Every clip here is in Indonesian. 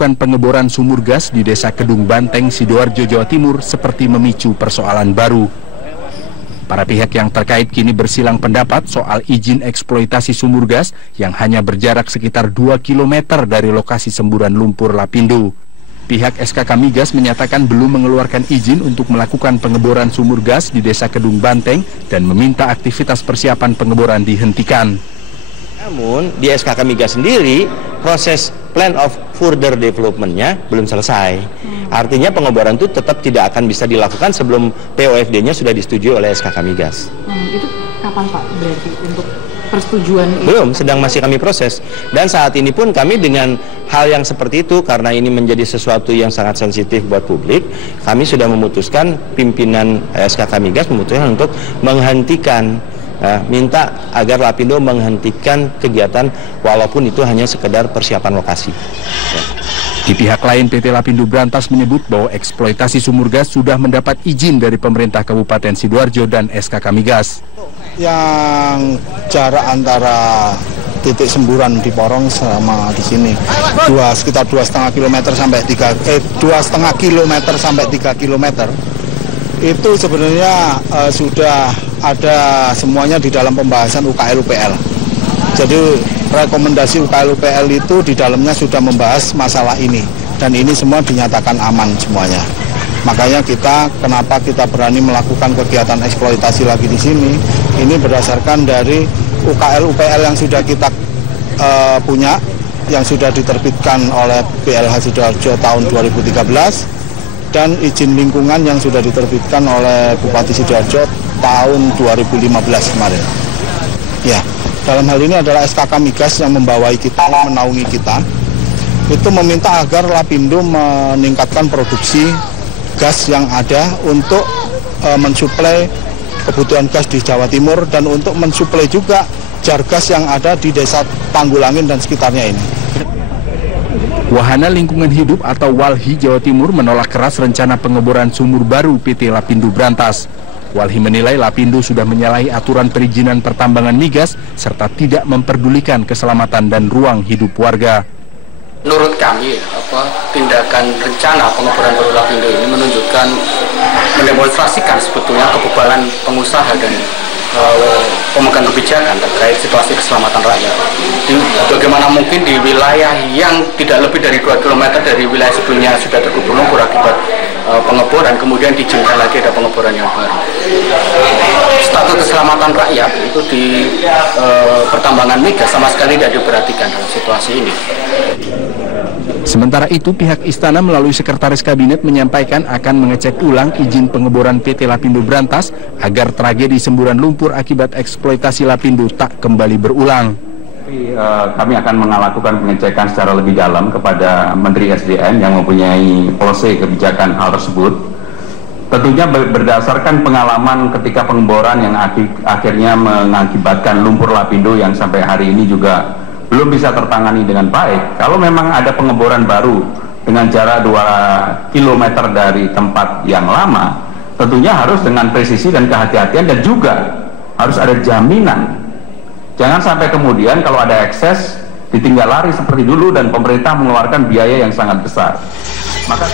melakukan pengeboran sumur gas di Desa Kedung Banteng, Sidoarjo, Jawa Timur seperti memicu persoalan baru. Para pihak yang terkait kini bersilang pendapat soal izin eksploitasi sumur gas yang hanya berjarak sekitar 2 km dari lokasi semburan lumpur Lapindo. Pihak SKK Migas menyatakan belum mengeluarkan izin untuk melakukan pengeboran sumur gas di Desa Kedung Banteng dan meminta aktivitas persiapan pengeboran dihentikan. Namun di SKK Migas sendiri proses plan of further development-nya belum selesai. Artinya pengeboran itu tetap tidak akan bisa dilakukan sebelum POFD-nya sudah disetujui oleh SKK Migas. Itu kapan Pak berarti untuk persetujuan? Belum, masih kami proses. Dan saat ini pun kami dengan hal yang seperti itu, karena ini menjadi sesuatu yang sangat sensitif buat publik, kami sudah memutuskan, pimpinan SKK Migas memutuskan untuk menghentikan, minta agar Lapindo menghentikan kegiatan walaupun itu hanya sekedar persiapan lokasi. Di pihak lain, PT Lapindo Brantas menyebut bahwa eksploitasi sumur gas sudah mendapat izin dari pemerintah Kabupaten Sidoarjo dan SKK Migas. Yang jarak antara titik semburan di Porong sama di sini sekitar 2,5 km sampai 2,5 km sampai 3 km itu sebenarnya sudah ada semuanya di dalam pembahasan UKL-UPL. Jadi rekomendasi UKL-UPL itu di dalamnya sudah membahas masalah ini dan ini semua dinyatakan aman semuanya. Makanya kenapa kita berani melakukan kegiatan eksploitasi lagi di sini? Ini berdasarkan dari UKL-UPL yang sudah kita punya, yang sudah diterbitkan oleh PLH Sidoarjo tahun 2013, dan izin lingkungan yang sudah diterbitkan oleh Bupati Sidoarjo tahun 2015 kemarin. Ya, dalam hal ini adalah SKK Migas yang membawai kita, menaungi kita, itu meminta agar Lapindo meningkatkan produksi gas yang ada untuk mensuplai kebutuhan gas di Jawa Timur dan untuk mensuplai juga jar gas yang ada di Desa Tanggulangin dan sekitarnya ini. Wahana Lingkungan Hidup atau WALHI Jawa Timur menolak keras rencana pengeboran sumur baru PT Lapindo Brantas. WALHI menilai Lapindo sudah menyalahi aturan perizinan pertambangan migas serta tidak memperdulikan keselamatan dan ruang hidup warga. Menurut kami, tindakan rencana pengeboran baru Lapindo ini mendemonstrasikan sebetulnya kebebalan pengusaha dan pemegang kebijakan terkait situasi keselamatan rakyat. Bagaimana mungkin di wilayah yang tidak lebih dari 2 km dari wilayah sebelumnya sudah terkubur lumpur akibat pengeboran, kemudian diizinkan lagi ada pengeboran yang baru. Status keselamatan rakyat itu di pertambangan migas sama sekali tidak diperhatikan dalam situasi ini. Sementara itu, pihak Istana melalui Sekretaris Kabinet menyampaikan akan mengecek ulang izin pengeboran PT Lapindo Brantas agar tragedi semburan lumpur akibat eksploitasi Lapindo tak kembali berulang. Kami akan melakukan pengecekan secara lebih dalam kepada Menteri SDM yang mempunyai policy kebijakan hal tersebut. Tentunya berdasarkan pengalaman ketika pengeboran yang akhirnya mengakibatkan lumpur Lapindo yang sampai hari ini juga belum bisa tertangani dengan baik. Kalau memang ada pengeboran baru dengan jarak 2 km dari tempat yang lama, tentunya harus dengan presisi dan kehati-hatian dan juga harus ada jaminan. Jangan sampai kemudian kalau ada ekses ditinggal lari seperti dulu dan pemerintah mengeluarkan biaya yang sangat besar. Maka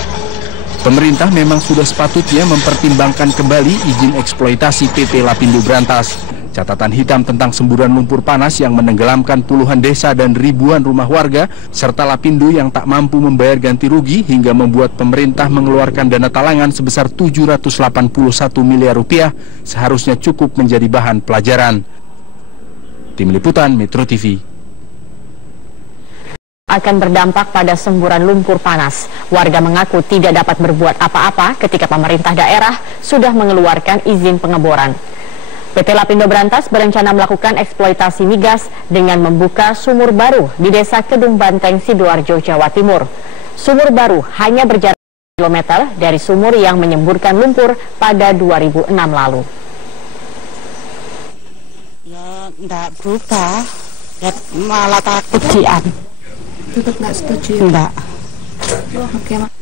pemerintah memang sudah sepatutnya mempertimbangkan kembali izin eksploitasi PT Lapindo Brantas. Catatan hitam tentang semburan lumpur panas yang menenggelamkan puluhan desa dan ribuan rumah warga, serta Lapindo yang tak mampu membayar ganti rugi hingga membuat pemerintah mengeluarkan dana talangan sebesar 781 miliar rupiah, seharusnya cukup menjadi bahan pelajaran. Tim Liputan Metro TV. Akan berdampak pada semburan lumpur panas. Warga mengaku tidak dapat berbuat apa-apa ketika pemerintah daerah sudah mengeluarkan izin pengeboran. PT Lapindo Brantas berencana melakukan eksploitasi migas dengan membuka sumur baru di Desa Kedung Banteng, Sidoarjo, Jawa Timur. Sumur baru hanya berjarak kilometer dari sumur yang menyemburkan lumpur pada 2006 lalu. Ya, enggak berubah. Ya, malah takut jian. Tetap nggak setuju? Enggak. Oh, oke, Mak.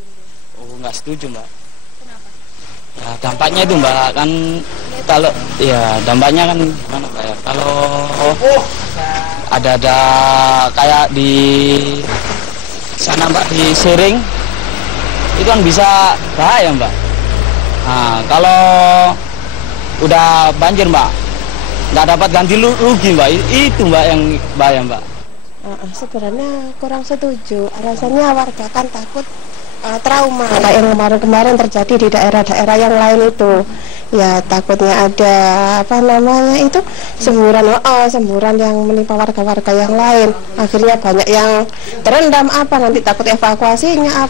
Oh, nggak setuju, Mbak. Ya, dampaknya itu, Mbak, kan kalau ya dampaknya kan gimana, Mbak, ya? Kalau ada kayak di sana Mbak di Sering itu kan bisa bahaya Mbak. Nah, kalau udah banjir Mbak, nggak dapat ganti rugi Mbak, itu Mbak yang bahaya Mbak. Sebenarnya kurang setuju, alasannya warga kan takut trauma kayak yang kemarin-kemarin terjadi di daerah-daerah yang lain itu. Ya takutnya ada semburan yang menimpa warga-warga yang lain. Akhirnya banyak yang terendam nanti takut evakuasinya